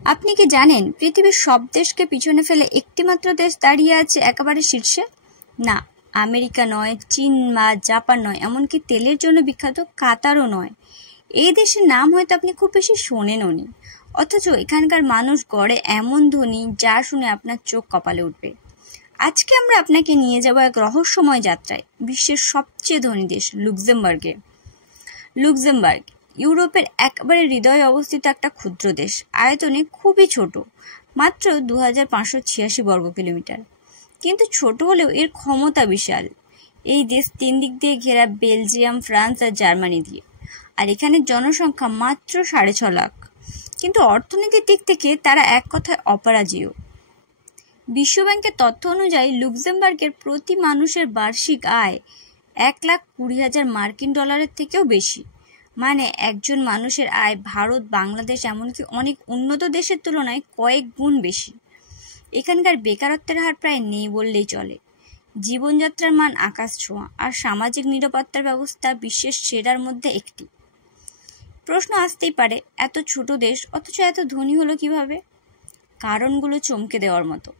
আপনি কি জানেন পৃথিবীর সব দেশকে পিছনে ফেলে একটিমাত্র দেশ দাঁড়িয়ে আছে একেবারে শীর্ষে? না, আমেরিকা নয়, চীন বা জাপান নয়, এমনকি তেলের জন্য বিখ্যাত কাতারও নয়। এই দেশের নাম হয়তো আপনি খুব বেশি শোনেনওনি, অথচ এখানকার মানুষ গড়ে এমন ধনী যা শুনে আপনার চোখ কপালে উঠবে। আজকে আমরা আপনাকে নিয়ে যাব এক রহস্যময় যাত্রায় বিশ্বের সবচেয়ে ধনী দেশ লুক্সেমবার্গে। লুক্সেমবার্গ ইউরোপের একেবারে হৃদয়ে অবস্থিত একটা ক্ষুদ্র দেশ, আয়তনে খুবই ছোট, মাত্র 2586 বর্গ কিলোমিটার। কিন্তু ছোট হলেও এর ক্ষমতা বিশাল। এই দেশ 3 দিক দিয়ে ঘেরা, বেলজিয়াম, ফ্রান্স আর জার্মানি দিয়ে। আর এখানে জনসংখ্যা মাত্র 6.5 লাখ। কিন্তু অর্থনীতির দিক থেকে তারা এক কথায় অপরাজেয়। বিশ্বব্যাংকের তথ্য অনুযায়ী লুক্সেমবার্গের প্রতি মানুষের বার্ষিক আয় 1,20,000 মার্কিন ডলারের থেকেও বেশি। মানে একজন মানুষের আয় ভারত, বাংলাদেশ, এমনকি অনেক উন্নত দেশের তুলনায় কয়েক গুণ বেশি। এখানকার বেকারত্বের হার প্রায় নেই বললেই চলে। জীবনযাত্রার মান আকাশ ছোঁয়া, আর সামাজিক নিরাপত্তার ব্যবস্থা বিশ্বের সেরার মধ্যে একটি। প্রশ্ন আসতেই পারে, এত ছোট দেশ অথচ এত ধনী হলো কিভাবে? কারণগুলো চমকে দেওয়ার মতো।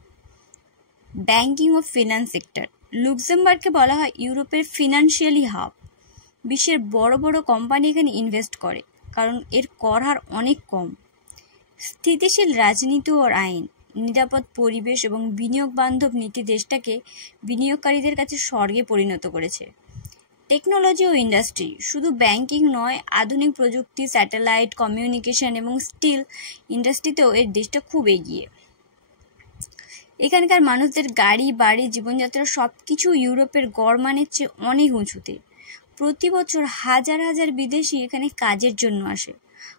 ব্যাংকিং ও ফিন্যান্স সেক্টর। লুক্সেমবার্গকে বলা হয় ইউরোপের ফিনান্সিয়ালি হাব। বিশ্বের বড় বড় কোম্পানি এখানে ইনভেস্ট করে, কারণ এর কর হার অনেক কম। স্থিতিশীল রাজনীতি ও আইন, নিরাপদ পরিবেশ এবং বিনিয়োগ বান্ধব নীতি দেশটাকে বিনিয়োগকারীদের কাছে স্বর্গে পরিণত করেছে। টেকনোলজি ও ইন্ডাস্ট্রি, শুধু ব্যাংকিং নয়, আধুনিক প্রযুক্তি, স্যাটেলাইট, কমিউনিকেশন এবং স্টিল ইন্ডাস্ট্রিতেও এর দেশটা খুব এগিয়ে। এখানকার মানুষদের গাড়ি, বাড়ি, জীবনযাত্রা সবকিছু ইউরোপের গড় মানের চেয়ে অনেক উঁচুতে। প্রতি বছর হাজার হাজার বিদেশি এখানে কাজের জন্য আসে।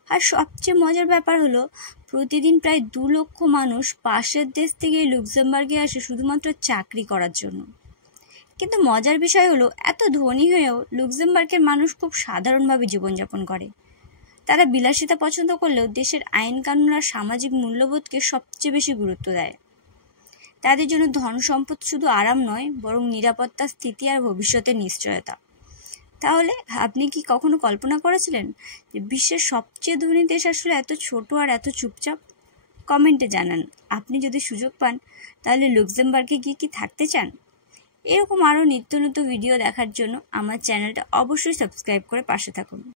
আর সবচেয়ে মজার ব্যাপার হলো, প্রতিদিন প্রায় 2 লক্ষ মানুষ পাশের দেশ থেকে লুক্সেমবার্গে আসে শুধুমাত্র চাকরি করার জন্য। কিন্তু মজার বিষয় হলো, এত ধনী হয়েও লুক্সেমবার্গের মানুষ খুব সাধারণভাবে জীবনযাপন করে। তারা বিলাসিতা পছন্দ করলেও দেশের আইন কানুন আর সামাজিক মূল্যবোধকে সবচেয়ে বেশি গুরুত্ব দেয়। তাদের জন্য ধন সম্পদ শুধু আরাম নয়, বরং নিরাপত্তা, স্থিতি আর ভবিষ্যতের নিশ্চয়তা। তাহলে আপনি কি কখনো কল্পনা করেছিলেন যে বিশ্বের সবচেয়ে ধনী দেশ আসলে এত ছোট আর এত চুপচাপ? কমেন্টে জানান। আপনি যদি সুযোগ পান তাহলে লুক্সেমবার্গে গিয়ে কি থাকতে চান? এরকম আরও নিত্য নতুন ভিডিও দেখার জন্য আমার চ্যানেলটা অবশ্যই সাবস্ক্রাইব করে পাশে থাকুন।